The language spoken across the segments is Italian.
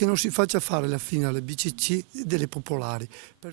che non si faccia fare la fine alle BCC delle popolari.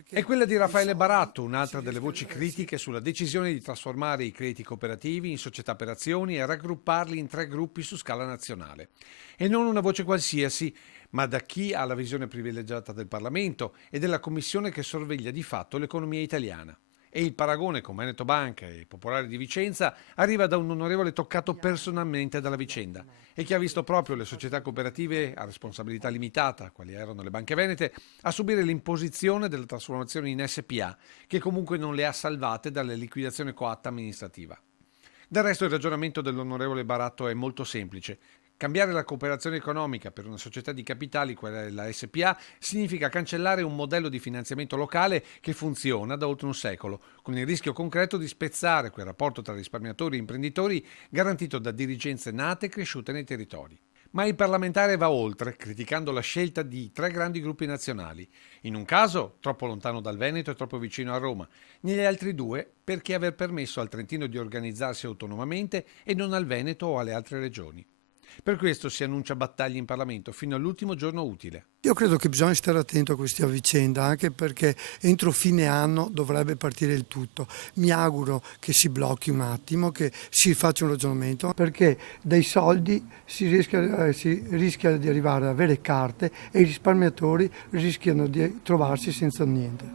È quella di Raffaele Baratto, un'altra delle voci critiche sulla decisione di trasformare i crediti cooperativi in società per azioni e raggrupparli in 3 gruppi su scala nazionale. E non una voce qualsiasi, ma da chi ha la visione privilegiata del Parlamento e della Commissione che sorveglia di fatto l'economia italiana. E il paragone con Veneto Banca e Popolare di Vicenza arriva da un onorevole toccato personalmente dalla vicenda e che ha visto proprio le società cooperative a responsabilità limitata, quali erano le banche venete, a subire l'imposizione della trasformazione in SPA, che comunque non le ha salvate dalla liquidazione coatta amministrativa. Del resto il ragionamento dell'onorevole Baratto è molto semplice. Cambiare la cooperazione economica per una società di capitali, quella è la SPA, significa cancellare un modello di finanziamento locale che funziona da oltre un secolo, con il rischio concreto di spezzare quel rapporto tra risparmiatori e imprenditori garantito da dirigenze nate e cresciute nei territori. Ma il parlamentare va oltre, criticando la scelta di 3 grandi gruppi nazionali. In un caso, troppo lontano dal Veneto e troppo vicino a Roma. Negli altri 2, perché aver permesso al Trentino di organizzarsi autonomamente e non al Veneto o alle altre regioni. Per questo si annuncia battaglia in Parlamento fino all'ultimo giorno utile. Io credo che bisogna stare attento a questa vicenda, anche perché entro fine anno dovrebbe partire il tutto. Mi auguro che si blocchi un attimo, che si faccia un ragionamento, perché dai soldi si rischia di arrivare ad avere carte e i risparmiatori rischiano di trovarsi senza niente.